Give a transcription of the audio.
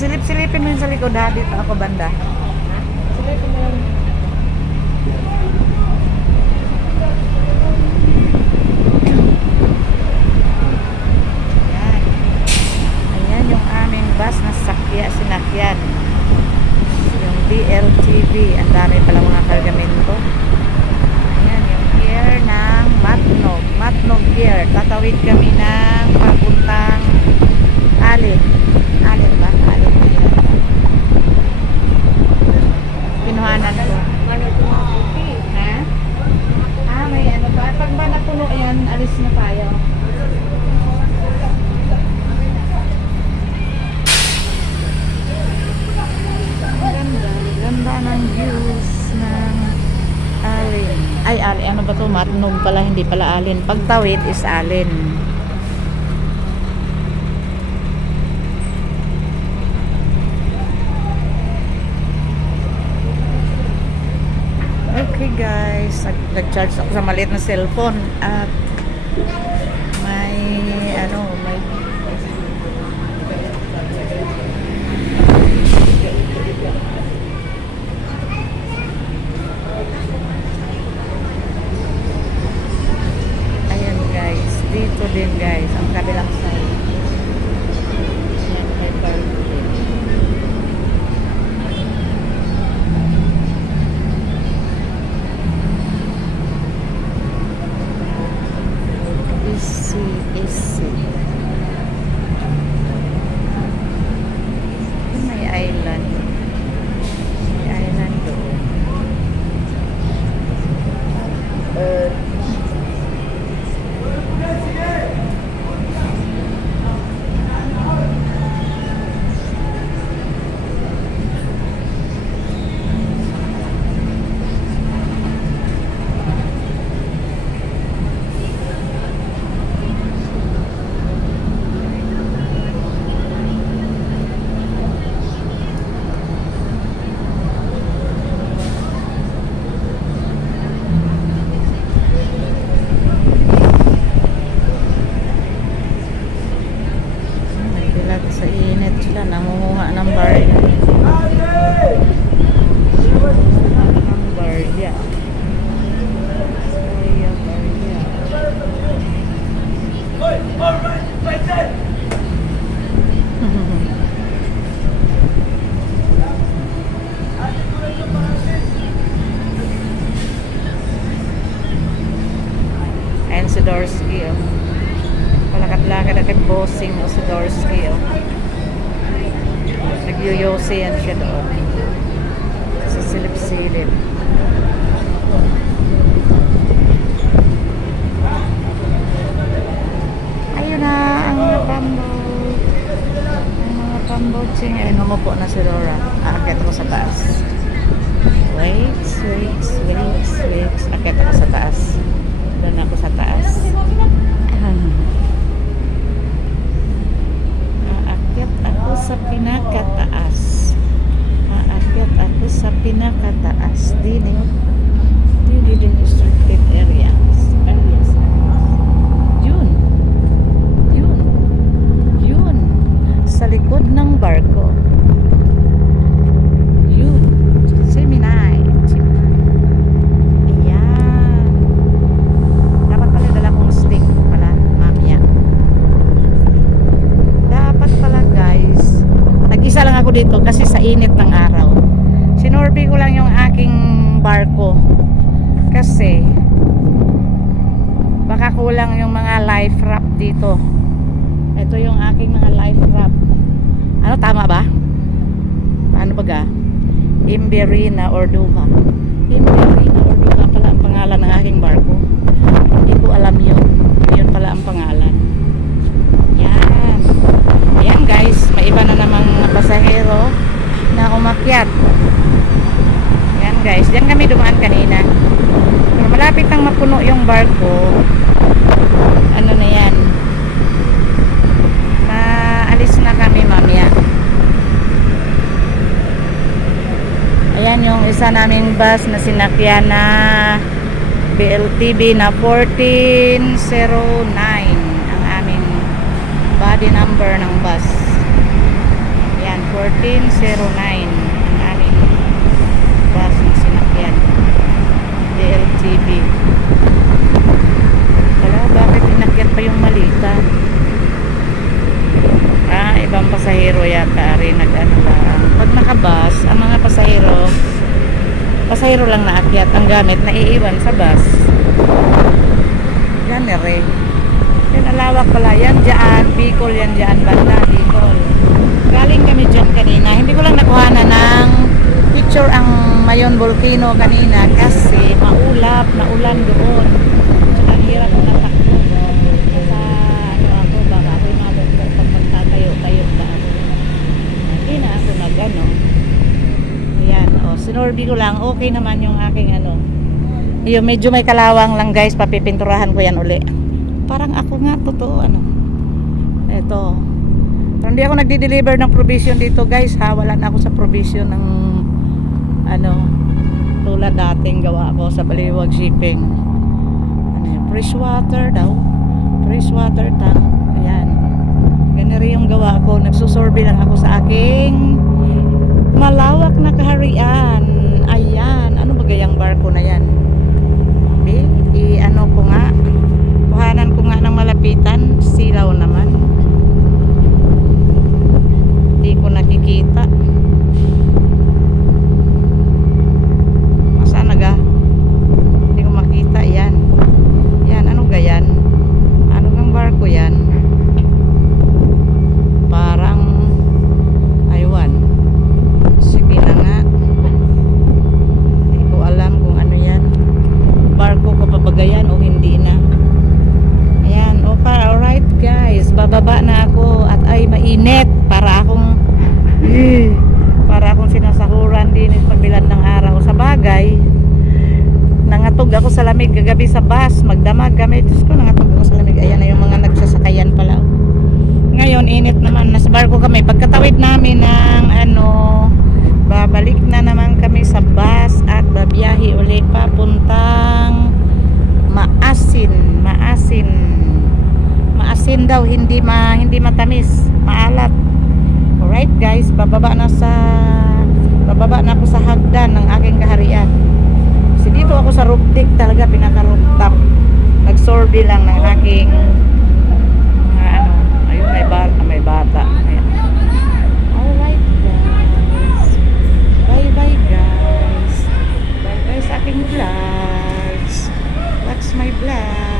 Silip-silipin mo yun sa likod ha. Dito ako banda. Silipin mo yun. Ayan. Ayan yung aming bus na sinakyan. Yung DLTV. Ang dami pala mga kargamento. Ayan yung pier ng Matnog. Matnog pier. Tatawid kami ng papuntang Alin. Alin ba? Alin na yan. Pinuhanan ko. Ha? Ah, may ano ba? Pag ba napuno yan, alis na tayo. Ganda. Ganda ng views ng Alin. Ay, Alin. Ano ba ito? Matnog pala. Hindi pala Alin. Pagtawid is Alin. Okay guys, nag-charge ako sa maliit na cellphone at may ayan guys, dito din guys, ang kabilang side. Ayan, may parking. Easy. May island. May island doon. Sa init sila, nangunguha ng barya. Ng barya. Ayan si Dorsky, oh. Palakad-lakad at bossing o si Dorsky, oh. Nagyoyose yan siya doon. Sa silip-silip. Ayun na ang mga pambot. Ang mga pambotsing. Ayun, humupo na si Dora. Aakyat ko sa taas. Wait. Aakyat ako sa taas. Doon ako sa taas. Aakyat ako sa pinakataas. Aakyat ako sa pinakataas. Dili restricted areas. Yun. Sa likod ng barko. Yun. Seminay. Ayan. Dapat pala dala kong stick pala, mamaya. Dapat pala guys. Nag-isa lang ako dito kasi sa init ng araw. Sinorby ko lang yung aking barko. Kasi baka kulang yung mga life raft dito. Ito yung aking mga life raft. Ano, tama ba? Paano ba ga? Imberina Orduha. Imberina Orduha pala ang pangalan ng aking barko. Hindi ko alam yun. Yun pala ang pangalan. Yan. Yan guys. May iba na namang pasahero na umakyat. Yan guys. Diyan kami dumaan kanina. Pero malapit nang mapuno yung barko. Ano na yan? Maalis na kami mamaya. Ayan yung isa naming bus na sinakyan na BLTB na 1409 ang aming body number ng bus. Ayan, 1409. 1509 ang aming bus na sinakyan. DLTV. Wala, bakit inakyat pa yung malita? Ibang pasahero yata rin nag-ano lang. Pag nakabus, ang mga pasahero lang naakyat. Ang gamit naiiwan sa bus. Yan rin. Yan alawak pala. Yan dyan. Bicol yan dyan. Banda Bicol. Galing kami dyan kanina. Hindi ko lang nakuha na ng picture ang Mayon Volcano kanina kasi maulap, naulan doon. Tsaka ang hirap na takbo. Sa ano ako, baka ako yung mabukbo pag magtatayo-tayo pa ako. Hindi na ako nag-ano. Ayan, sinorbi ko lang. Okay naman yung aking ano. Yung medyo may kalawang lang guys, papipinturahan ko yan uli. Parang ako nga, totoo ano. Eto. Pero hindi ako nagdi-deliver ng provision dito guys ha. Wala na ako sa provision ng ano, tulad dating gawa ko sa Baliwag Shipping. Ano yun? Fresh water daw. Fresh water tank. Ayan. Ganun rin yung gawa ko. Nagsusurvey lang ako sa aking malawak na kaharian. Ayan. Ano ba gayang barko na yan? Ano ko nga. Kuhanan ko nga ng malapitan. Silaw naman. Hindi ko nakikita. Masaan naga? Hindi ko makita. Yan. Yan. Ano gayan? Ano gang barko yan? Parang aywan. Sige na nga. Hindi ko alam kung ano yan. Barko ko papagayan o hindi na. Ayan. Okay. Alright guys. Bababa na ako at ay mainit. Para akong sinasahuran din pagbilad ng araw. Sa bagay, nangatog ako sa lamig kagabi sa bus. Magdamag kami. Diyos ko, nangatog ako sa lamig. Ayan na yung mga nagsasakayan pala. Ngayon, init naman. Nasa barko kami. Pagkatawid namin ng ano, babalik na naman kami sa bus at babiyahe uli papuntang Maasin daw, hindi matamis, maalat. Alright guys, bababa na ako sa hagdan ng aking kaharian. Kasi dito ako sa roof deck talaga, pinaka roof top. Nag-survey lang ng aking ano, ayun may bata. Ayan. Alright guys. Bye guys. Bye sa aking vlogs. Watch my vlog.